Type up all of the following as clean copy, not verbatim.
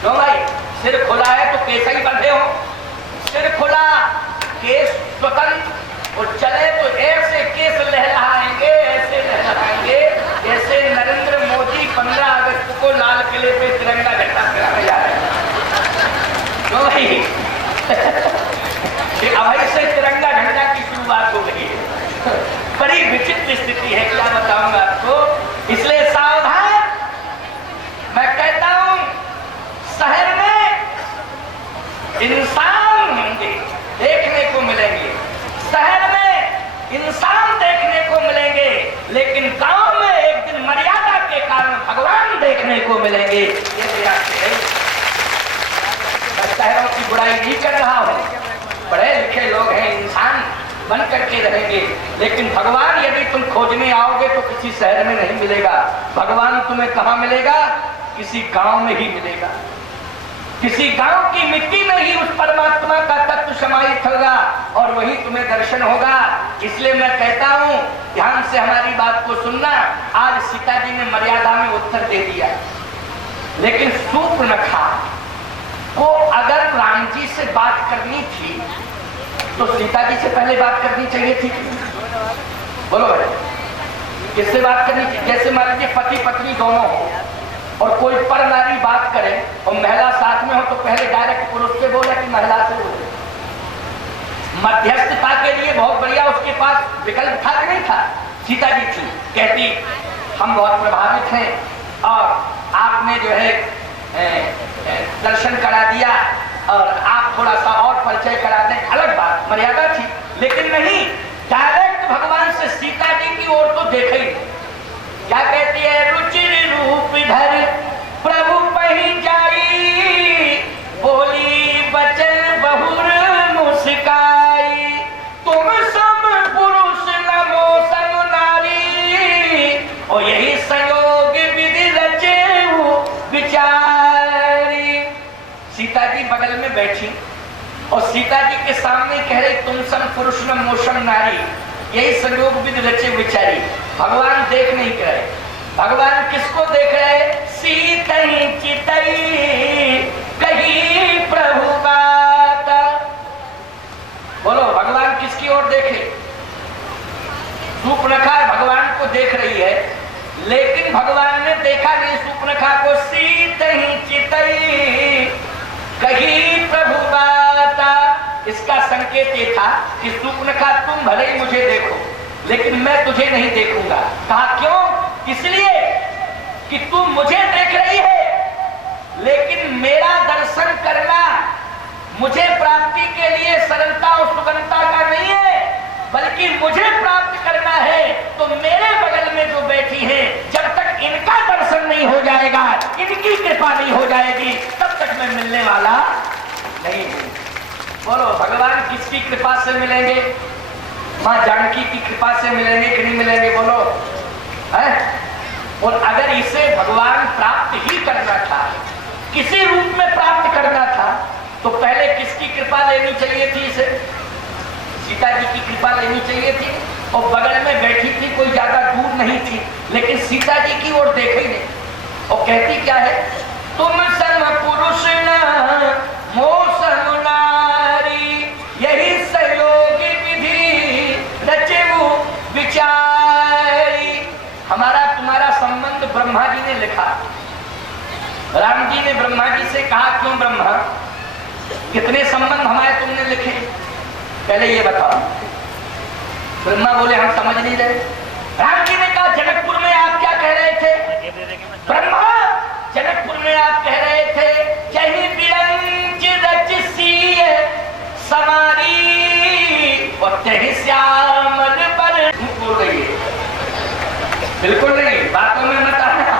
क्यों भाई? सिर खुला है तो केस ही बंधे हो। सिर खुला, केस स्वतंत्र, और चले तो ऐसे केस लहराएंगे, ऐसे लहराएंगे जैसे नरेंद्र मोदी 15 अगस्त को लाल किले पे तिरंगा झंडा फहराने जा रहे हैं। क्यों भाई? अभी से तिरंगा झंडा की शुरुआत हो गई है। बड़ी विचित्र स्थिति है, क्या बताऊंगा आपको। इसलिए सावधान। मैं कहता हूं शहर में इंसान होंगे, देखने को मिलेंगे, शहर में इंसान देखने को मिलेंगे, लेकिन गांव में एक दिन मर्यादा के कारण भगवान देखने को मिलेंगे। ये शहरों की बुराई नहीं कर रहा हूं, बड़े लिखे लोग हैं, इंसान बन करके रहेंगे, लेकिन भगवान यदि तुम खोजने आओगे तो किसी शहर में नहीं मिलेगा। भगवान तुम्हें कहां मिलेगा? किसी गांव में ही मिलेगा। किसी गांव की मिट्टी में ही उस परमात्मा का तत्व समाहित होगा और वही तुम्हें दर्शन होगा। इसलिए मैं कहता हूं ध्यान से हमारी बात को सुनना। आज सीता जी ने मर्यादा में उत्तर दे दिया, लेकिन शूर्पणखा को अगर राम जी से बात करनी थी तो सीता जी से पहले बात करनी चाहिए थी। बोलो भाई, किससे बात करनी थी? जैसे मान लीजिए पति पत्नी दोनों हो और कोई पर नारी बात करे और महिला साथ में हो तो पहले डायरेक्ट पुरुष से बोले कि महिला से बोले। मध्यस्थता के लिए बहुत बढ़िया उसके पास विकल्प था कि नहीं था? सीता जी थी, कहती हम बहुत प्रभावित हैं और आपने जो है दर्शन करा दिया और आप थोड़ा सा और परिचय करा दें, अलग बात, मर्यादा थी। लेकिन नहीं, डायरेक्ट भगवान से सीता जी की ओर तो देखे ही। क्या कहती है? रुचिर रूप धर प्रभु पही जाई, बोली बचन बहुर मुस्काई, तुम सब पुरुष नमो सम नारी, और यही संयोग विधि रचे विचारी। सीता जी बगल में बैठी और सीता जी के सामने कह रहे तुम सम पुरुष न मोसम नारी, यही संयोग विधि रचे विचारी। भगवान देख नहीं कर रहे। भगवान किसको देख रहे? सीतई चितई कही प्रभु बात। बोलो, भगवान किसकी ओर देखे? शूर्पणखा भगवान को देख रही है, लेकिन भगवान ने देखा नहीं शूर्पणखा को। सीतई चितई कही प्रभु बाता, इसका संकेत ये था कि शूर्पणखा तुम भले ही मुझे देखो, लेकिन मैं तुझे नहीं देखूंगा। कहा क्यों? इसलिए कि तू मुझे देख रही है, लेकिन मेरा दर्शन करना मुझे प्राप्ति के लिए सरलता और सुगमता का नहीं है, बल्कि मुझे प्राप्त करना है। तो मेरे बगल में जो बैठी है, जब तक इनका दर्शन नहीं हो जाएगा, इनकी कृपा नहीं हो जाएगी, तब तक मैं मिलने वाला नहीं हूं। बोलो, भगवान किसकी कृपा से मिलेंगे? मां जानकी की कृपा से मिलेंगे कि नहीं मिलेंगे? बोलो है? और अगर इसे भगवान प्राप्त ही करना था, किसी रूप में प्राप्त करना था, तो पहले किसकी कृपा लेनी चाहिए थी? इसे सीता जी की कृपा लेनी चाहिए थी। और बगल में बैठी थी, कोई ज्यादा दूर नहीं थी, लेकिन सीता जी की ओर देखे ही नहीं। और कहती क्या है? तुम सम पुरुष न मोसम नारी, यही संयोग विधि रचे विचारी। हमारा तुम्हारा संबंध ब्रह्मा जी ने लिखा। राम जी ने ब्रह्मा जी से कहा, क्यों ब्रह्मा, कितने संबंध हमारे तुमने लिखे, पहले ये बताओ। ब्रह्मा बोले हम समझ नहीं रहे। राम जी ने कहा, जनकपुर में आप क्या कह रहे थे? ब्रह्मा, जनकपुर में आप कह रहे थे जही बिरंज रच सीय समारी, और तही श्यामल पर बोल रही है। बिल्कुल नहीं, बातों में मत आना।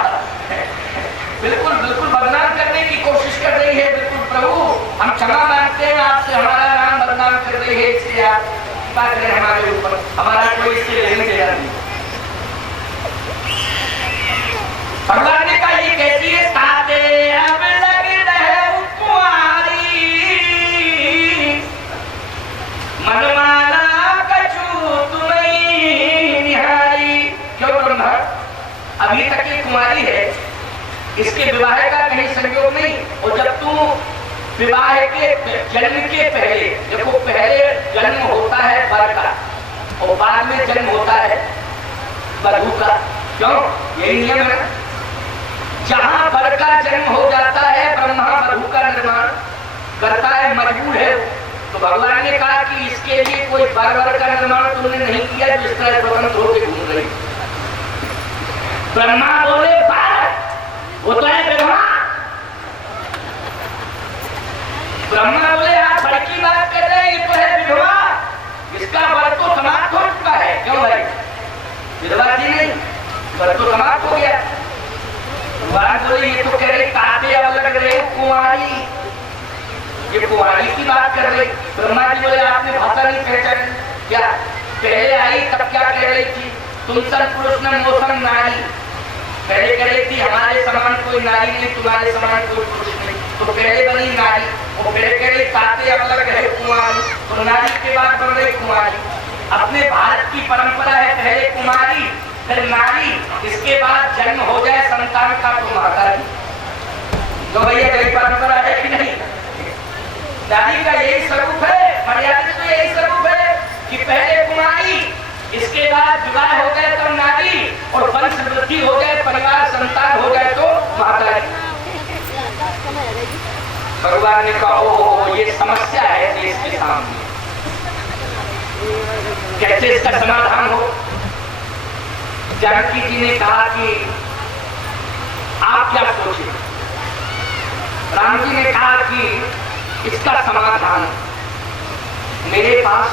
बिल्कुल बिल्कुल बदनाम करने की कोशिश कर रही है। बिल्कुल प्रभु, हम क्षमा मांगते हैं आपसे, हमारा नाम बदनाम कर रही है, इसलिए आप कृपा करें हमारे ऊपर, हमारा कोई इससे लेने देना नहीं। भगवान ने कहा ये कहती है, ताते अब लग रहे कुंवारी, मनमाना कछु तुम्हें निहारी। क्यों ब्रह्मा? अभी तक ये कुमारी है, इसके विवाह का कहीं संयोग नहीं, और जब विवाह के जन्म के पहले, देखो पहले जन्म होता है वर का और बाद में जन्म होता है वधू का। क्यों? यही नियम है। जहां वर का जन्म हो जाता है ब्रह्मा वधू का निर्माण करता है, मजबूर है। तो भगवान ने कहा कि इसके लिए कोई वर का निर्माण तुमने नहीं किया जो इस तरह स्वतंत्र होकर घूम रही। ब्रह्मा बोले वो तो है ब्रह्मा। ब्रह्मा बोले आप बड़की बात कर रहे हैं, ये तो है विधवा, इसका वर तो समाप्त हो चुका है। क्यों भाई? विधवा थी नहीं, वर तो समाप्त हो गया। भगवान बोले ये तो कह रहे काते अब लग रहे कुंवारी, ये कुंवारी की बात कर रही। ब्रह्मा जी बोले आपने भाषा नहीं पहचानी क्या? पहले आई तब क्या कह रही थी? तुम सब पुरुष न मौसम नारी। पहले कह रही थी हमारे समान कोई नारी नहीं, तुम्हारे समान कोई पुरुष नहीं। तो पहले बनी नारी, वो पहले कह रही काते अब लग रहे कुंवारी, तो नारी के बाद बन रही कुंवारी। अपने भारत की परंपरा है पहले कुमारी फिर नारी, इसके बाद जन्म हो जाए संतान का तो माता जी। तो भैया यही परंपरा है कि नहीं? नारी का यही स्वरूप है, मर्यादा तो यही स्वरूप है कि पहले कुमारी, इसके बाद विवाह हो गए तो नारी, और वंश वृद्धि हो जाए, परिवार संतान हो जाए तो माता जी। भगवान ने कहा ओ ये समस्या है देश के सामने, कैसे इसका समाधान हो? जानकी जी ने कहा कि आप क्या सोचे? राम जी ने कहा कि इसका समाधान मेरे पास।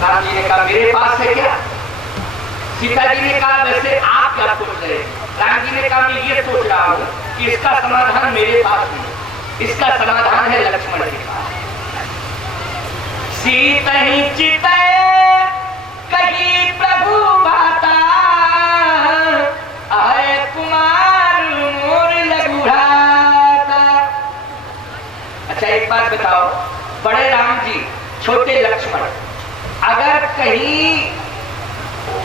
राम जी ने कहा मेरे पास है क्या? सीता जी ने कहा वैसे आप क्या सोच रहे हैं? राम जी ने कहा मैं ये सोच रहा हूं कि इसका समाधान मेरे पास नहीं, इसका समाधान है लक्ष्मण के पास। सीता ही चिते कही प्रभु बाता, आए कुमार मोर लघुराता। अच्छा एक बात बताओ, बड़े राम जी छोटे लक्ष्मण, अगर कहीं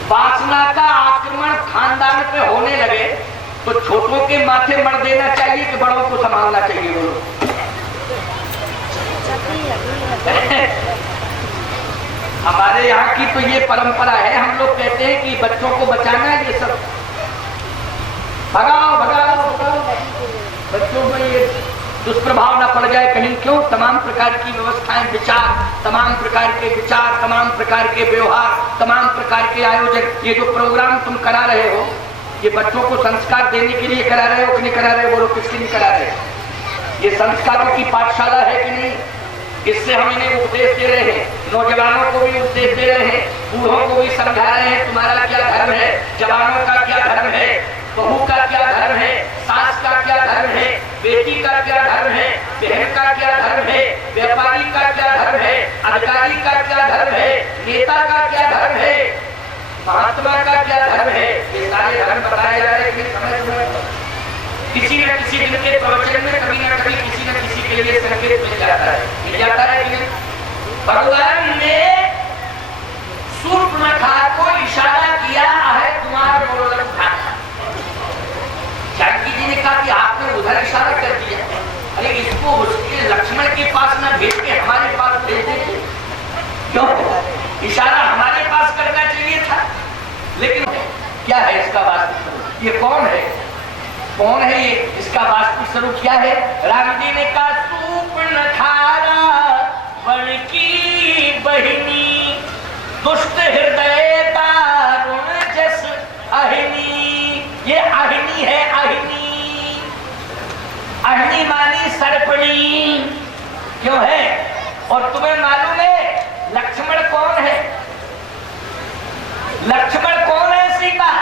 वासना का आक्रमण खानदान पे होने लगे तो छोटों के माथे मर देना चाहिए कि बड़ों को संभालना चाहिए? बोलो। हमारे यहाँ की तो ये परंपरा है, हम लोग कहते हैं कि बच्चों को बचाना है, ये सब भगाओ भगाओ भगाओ, बच्चों को ये दुष्प्रभाव न पड़ जाए कहीं। क्यों? तमाम प्रकार की व्यवस्थाएं, विचार, तमाम प्रकार के विचार, तमाम प्रकार के व्यवहार, तमाम प्रकार के आयोजन, ये जो प्रोग्राम तुम करा रहे हो, ये बच्चों को संस्कार देने के लिए करा रहे हो कि नहीं करा रहे हो? बोलो किसके लिए करा रहे हो? ये संस्कारों की पाठशाला है कि नहीं? इससे हम इन्हें उपदेश दे रहे हैं, नौजवानों को भी उपदेश दे रहे हैं, बूढ़ों को भी समझा रहे हैं तुम्हारा क्या धर्म है, जवानों का क्या धर्म है, बहू का क्या धर्म है, सास का क्या धर्म है, बेटी का क्या धर्म है, बहन का क्या धर्म है, व्यापारी का क्या धर्म है, अधिकारी का क्या धर्म है, नेता का क्या धर्म है, महात्मा का क्या धर्म है। ये सारे धर्म बताए जा रहे हैं समय किसी न किसी दिन के प्रवचन में कभी न कभी किसी न किसी के लिए संकेत मिल जाता है कि नहीं? भगवान ने शूर्पणखा को इशारा किया है कुमार मोर लघुराता। जानकी जी ने कहा कि आपने उधर इशारा कर दिया, अरे इसको उसके लक्ष्मण के पास न भेज के हमारे पास भेज देते। क्यों? इशारा हमारे पास करना चाहिए था। लेकिन क्या है इसका वास्तु स्वरूप? ये कौन है? कौन है ये? इसका वास्तु स्वरूप क्या है? राम जी ने कहा शूर्पणखा बड़की बहिनी, दुष्ट हृदय दारुण जस अहिनी। ये अहिनी है, अहिनी। अहिनी मानी सर्पणी। क्यों है? और तुम्हें मालूम है लक्ष्मण कौन है? लक्ष्मण कौन है? सीता।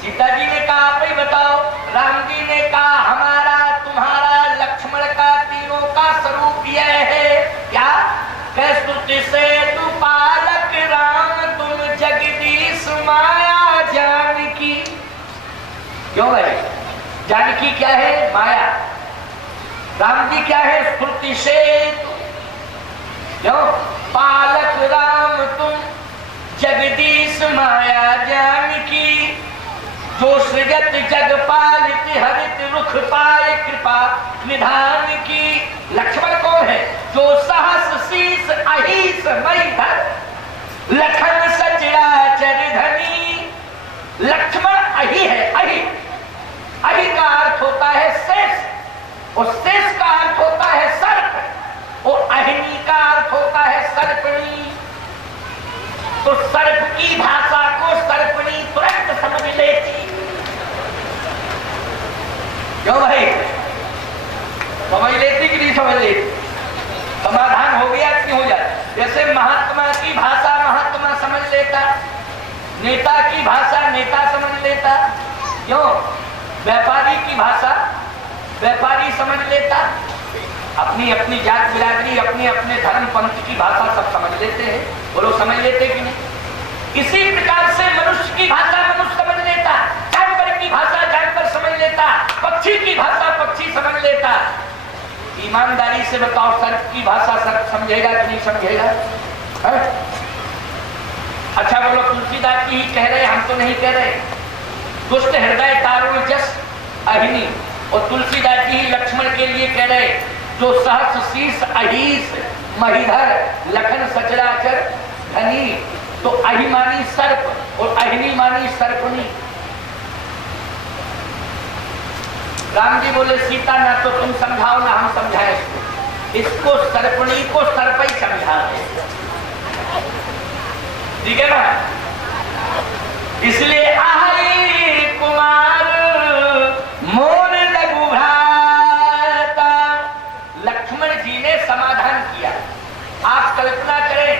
सीता जी ने कहा आप ही बताओ। राम जी ने कहा हमारा तुम्हारा लक्ष्मण का तीनों का स्वरूप यह है क्या? स्तुति से तू पालक राम तुम जगदीश माया जानकी। क्यों है? जानकी क्या है? माया। राम जी क्या है? स्फूर्ति से। क्यों? पालक राम तुम जगदीश माया जानकी, जो सृजत जग पालित हरित रुख पाए कृपा निधान की। लक्ष्मण कौन है? जो सहस शीस अहिस महीधर, लखन सचराचर धनी। लक्ष्मण अहि है। अहि, अहि का अर्थ होता है शेष, और शेष का अर्थ होता है सर्प, और अहिनी का अर्थ होता है सर्पणी। तो सर्प की भाषा को सर्पणी तुरंत समझ लेती। क्यों भाई? समझ लेती कि नहीं समझ लेती? समाधान हो गया कि हो जाए? जैसे महात्मा की भाषा महात्मा समझ लेता, नेता की भाषा नेता समझ लेता। क्यों? व्यापारी की भाषा व्यापारी समझ लेता। अपनी अपनी जात बिरादरी, अपने अपने धर्म पंथ की भाषा सब समझ लेते हैं। बोलो समझ लेते कि नहीं? इसी प्रकार से मनुष्य की भाषा मनुष्य समझ लेता, जानवर की भाषा जानवर समझ लेता, पक्षी की भाषा पक्षी समझ लेता। ईमानदारी से बताओ, सर्प की भाषा सर्प समझेगा कि नहीं समझेगा? है? अच्छा बोलो, तुलसीदास जी ही कह रहे, हम तो नहीं कह रहे। दुष्ट हृदय तारुण जस अहिनी, और तुलसीदास जी लक्ष्मण के लिए कह रहे, जो सहस शीस अहिस महीधर, लखन सचराचर धनी। तो अहि मानी सर्प और अहिनी मानी सर्पणी। राम जी बोले, सीता ना तो तुम समझाओ ना हम समझाए इसको सर्पणी को सर्प ही समझा दे। ठीक है ना? इसलिए आई कुमार मोर लघु भ्राता। लक्ष्मण जी ने समाधान किया। आप कल्पना करें,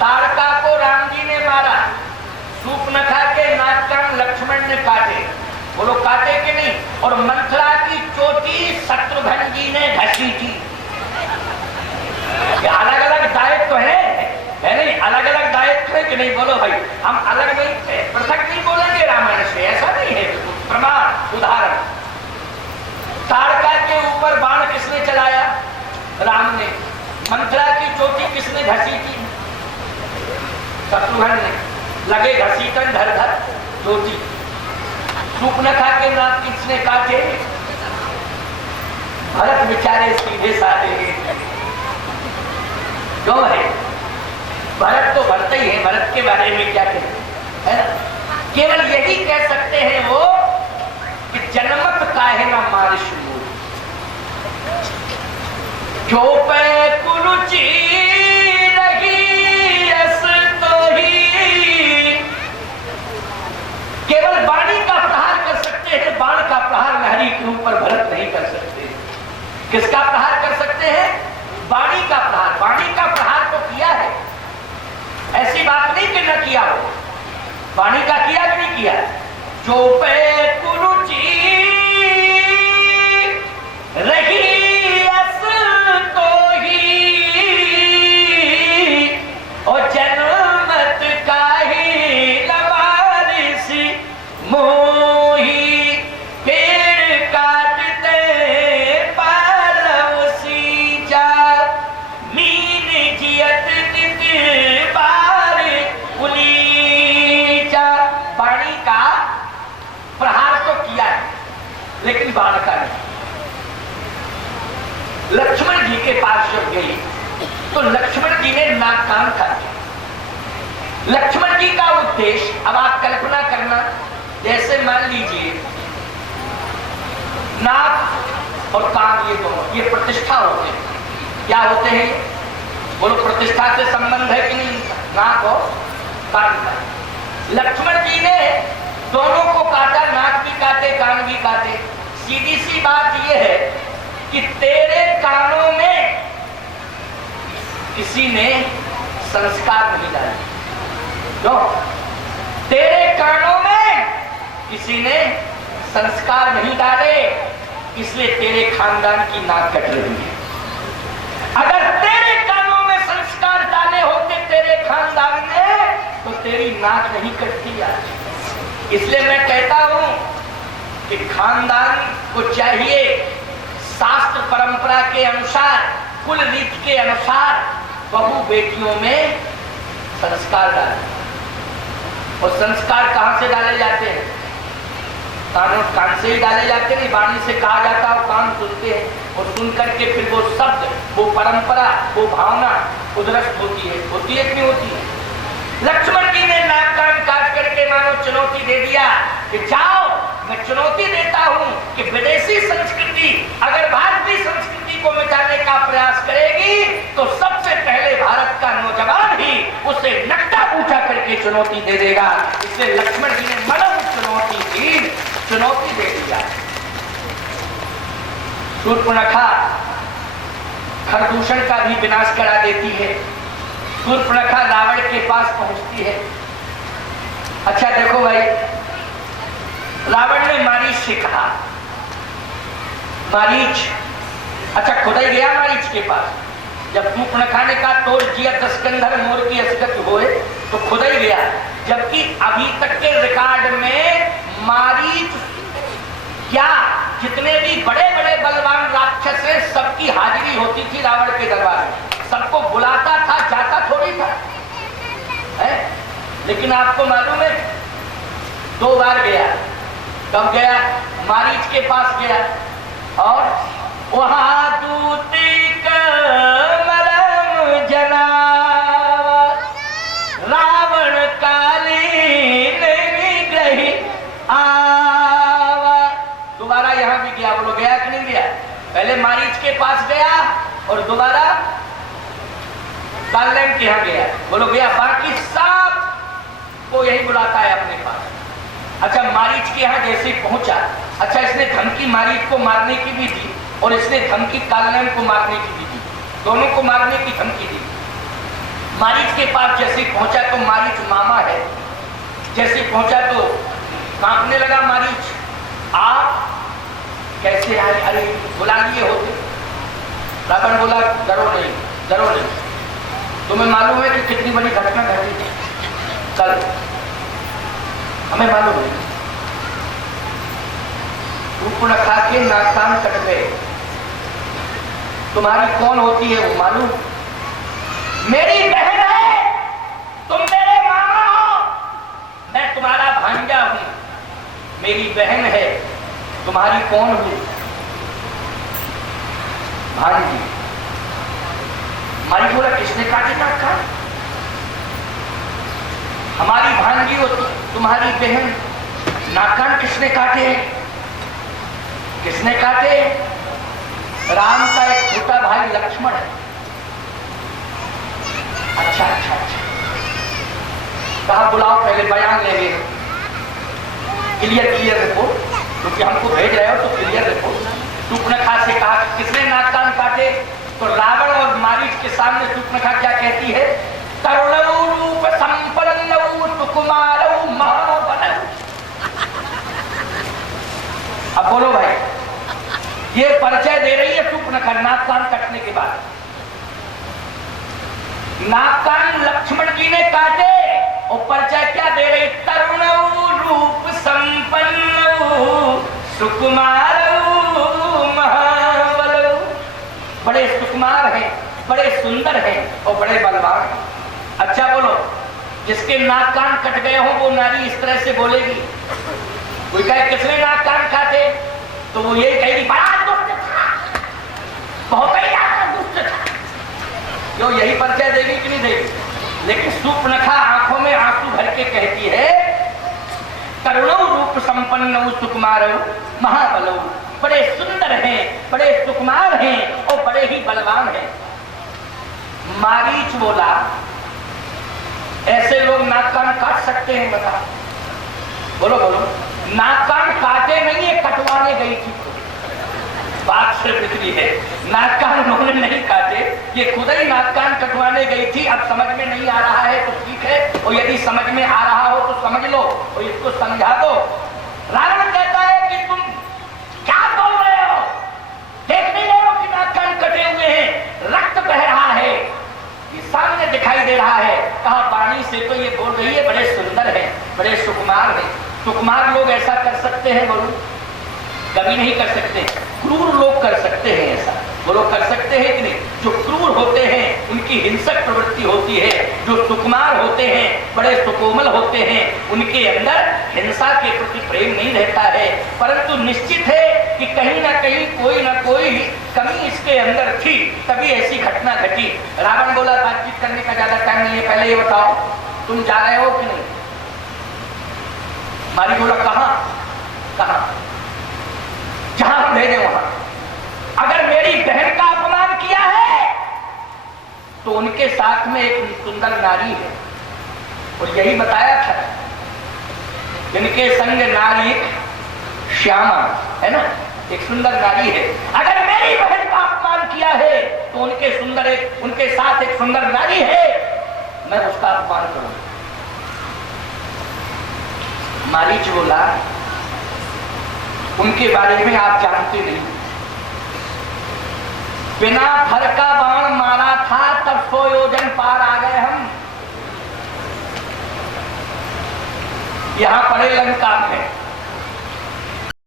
ताड़का को राम जी ने मारा, शूर्पणखा के नाक कान लक्ष्मण ने काटे। बोलो काटे कि नहीं? और मंथरा की चोटी शत्रुघ्न जी ने घसी थी। ये अलग अलग दायित्व है नहीं? अलग अलग दायित्व है कि नहीं? बोलो भाई, हम अलग नहीं, पृथक नहीं बोलेंगे रामायण से, ऐसा नहीं है। प्रमाण उदाहरण, ताड़का के ऊपर बाण किसने चलाया? राम ने। मंथरा की चोटी किसने घसी थी? शत्रुघ्न ने। लगे घसीटन धर धर चोटी। शूर्पणखा के नाक किसने काटे? भरत बेचारे सीधे साधे। क्यों है? भरत तो भरते ही है, भरत के बारे में क्या कहें, है ना? केवल यही कह सकते हैं वो कि जनमत काहे ना मारिश मूल, जो पे कुरुचि रही अस तो ही। केवल वाणी का प्रहार कर सकते हैं, बाण का प्रहार लहरी के ऊपर भरत नहीं कर सकते। किसका प्रहार कर सकते हैं? वाणी का प्रहार। वाणी का प्रहार तो किया है, ऐसी बात नहीं कि न किया हो। वाणी का किया कि नहीं किया? जो पे कुरुचि रही अस तो ही, और जनमत काहे लवारिस मोही। पेड़ काटते पालव सींचा, मीन जियत नित बार उलीचा। वाणी का प्रहार तो किया है, लेकिन बाण का नहीं। लक्ष्मण जी के पास जब गई तो लक्ष्मण जी ने नाक कान काटे। लक्ष्मण जी का उद्देश्य, अब आप कल्पना करना, जैसे मान लीजिए नाक और कान ये दोनों, ये प्रतिष्ठा होते हैं। क्या होते हैं? बोलो, प्रतिष्ठा से संबंध है कि नहीं? नाक और कान का। लक्ष्मण जी ने दोनों को काटा, नाक भी काटे कान भी काटे। सीधी सी बात यह है कि तेरे कानों में किसी ने संस्कार नहीं डाले। क्यों? तेरे कानों में किसी ने संस्कार नहीं डाले, इसलिए तेरे खानदान की नाक कट रही है। अगर तेरे कानों में संस्कार डाले होते तेरे खानदान ने, तो तेरी नाक नहीं कटती आज। इसलिए मैं कहता हूं कि खानदान को चाहिए शास्त्र परंपरा के अनुसार, कुल रीति के अनुसार बहू बेटियों में संस्कार डालें। और संस्कार कहां से डाले जाते हैं? कान से ही डाले जाते नहीं, वाणी से कहा जाता है, कान सुनते हैं और सुन करके फिर वो शब्द, वो परंपरा, वो भावना उद्रष्ट होती है कि नहीं होती है। लक्ष्मण जी ने नाक कान काट करके मानो चुनौती दे दिया कि जाओ, मैं चुनौती देता हूं कि विदेशी संस्कृति अगर भारतीय संस्कृति को मिटाने का प्रयास करेगी तो सबसे पहले भारत का नौजवान ही उसे नक्शा पूछा करके चुनौती दे देगा। इसलिए लक्ष्मण जी ने मलम चुनौती दे दिया। शूर्पणखा खरदूषण का भी विनाश करा देती है। शूर्पणखा रावण के पास पहुंचती है। अच्छा देखो भाई, रावण ने मारीच से कहा, मारीच, अच्छा खुदा ही गया मारीच के पास। जब शूर्पणखा ने कहा तोड़ जिया दस्कंधर मोर की अस्कत होए, तो खुदा ही गया। जबकि अभी तक के रिकॉर्ड में मारीच क्या जितने भी बड़े बड़े बलवान राक्षस हैं सबकी हाजिरी होती थी रावण के दरबार में, सबको बुलाता था, जाता थोड़ी था है? लेकिन आपको मालूम है 2 बार गया। कब गया? मारीच के पास गया और वहां दूती का मरम जना रावण कालीन निग्रही आवा। दोबारा यहां भी गया। बोलो गया कि नहीं गया? पहले मारीच के पास गया और दोबारा कालनेम के यहां गया। बोलो गया। बाकी सब को यही बुलाता है अपने पास। अच्छा मारीच के यहां जैसे ही पहुंचा, अच्छा इसने धमकी मारीच को मारने की भी दी और इसने धमकी कालनेम को मारने की भी दी, दोनों को मारने की धमकी दी। मारीच के पास जैसे ही पहुंचा तो मारीच मामा है, जैसे ही पहुंचा तो कांपने लगा मारीच। आप कैसे आए? अरे बुला लिए होते। रावण बोला डरो नहीं, डरो नहीं, तुम्हें मालूम है कि कितनी बड़ी घटना घटी थी कल? हमें मालूम है। शूर्पणखा के नाक कान कट गए। तुम्हारी कौन होती है वो मालूम? मेरी बहन है, तुम मेरे मामा हो, मैं तुम्हारा भांजा हूं। मेरी बहन है, तुम्हारी कौन हुई? भांजी। हमारी बोला किसने काटे नाक कान? हमारी भांजी हो तुम्हारी बहन, नाक कान किसने काटे? किसने काटे? राम का एक छोटा भाई लक्ष्मण है। अच्छा अच्छा अच्छा, कहा बुलाओ, पहले बयान लेंगे, क्लियर रिपोर्ट, क्योंकि हमको भेज रहे हो तो क्लियर रिपोर्ट। शूर्पणखा से कहा किसने नाक कान काटे? तो रावण और मारीच के सामने शूर्पणखा क्या कहती है? तरुणौ रूप संपन्नौ सुकुमारौ महाबलौ। अब बोलो भाई, ये परिचय दे रही है शूर्पणखा नाक कान कटने के बाद। नाक कान लक्ष्मण जी ने काटे और परिचय क्या दे रही? तरुणौ रूप संपन्नौ सुकुमारौ महाबलौ। बड़े सुकुमार हैं, बड़े सुंदर हैं और बड़े बलवान हैं। अच्छा बोलो, जिसके नाक कान कट गए हो वो नारी इस तरह से बोलेगी? कोई कहे किसने नाक कान काटे तो वो यही कहेगी बड़ा दुष्ट था, बहुत ही ज्यादा दुष्ट था। क्यों? यही परिचय देगी कि नहीं देगी? लेकिन शूर्पणखा आंखों में आंसू भर के कहती है तरुणौ रूप संपन्नौ सुकुमारौ महाबलौ। बड़े सुंदर हैं, बड़े सुकुमार हैं और बड़े ही बलवान हैं। मारीच बोला ऐसे लोग नाक कान काट सकते हैं? बता बोलो बोलो। नाक कान काटे नहीं है, कटवाने गई थी। बात सिर्फ इतनी है, नाक कान उन्होंने नहीं काटे, ये खुद ही नाक कान कटवाने गई थी। अब समझ में नहीं आ रहा है तो ठीक है, और यदि समझ में आ रहा हो तो समझ लो और इसको समझा दो। रावण कहता है कि तुम क्या बोल रहे हो? देख नहीं रहे हो कि नाक कान कटे हुए हैं, रक्त बह रहा है, ये सामने दिखाई दे रहा है। कहा वाणी से तो ये बोल रही है बड़े सुंदर हैं, बड़े सुकुमार हैं। सुकुमार लोग ऐसा कर सकते हैं? बोलो कभी नहीं कर सकते। क्रूर लोग कर सकते हैं ऐसा, वो लोग कर सकते हैं कि नहीं? जो क्रूर होते हैं उनकी हिंसक प्रवृत्ति होती है, जो सुकुमार होते हैं, बड़े सुकोमल होते हैं, उनके अंदर हिंसा के प्रति प्रेम नहीं रहता है, परंतु निश्चित है कि कहीं ना कहीं कोई ना कोई कमी इसके अंदर थी, तभी ऐसी घटना घटी। रावण बोला बातचीत करने का ज्यादा टाइम नहीं है, पहले ये बताओ तुम जा रहे हो कि नहीं? मारी बोला कहां कहां, जहां भेजे वहां। अगर मेरी बहन का अपमान किया है तो उनके साथ में एक सुंदर नारी है, और यही बताया था, इनके संग नारी श्यामा है ना, एक सुंदर नारी है। अगर मेरी बहन का अपमान किया है तो उनके साथ एक सुंदर नारी है, मैं उसका अपमान करूं। मारीच बोला उनके बारे में आप जानते नहीं, बिना फर का बाण मारा था तब 100 योजन पार आ गए हम, यहां पड़े लंका में।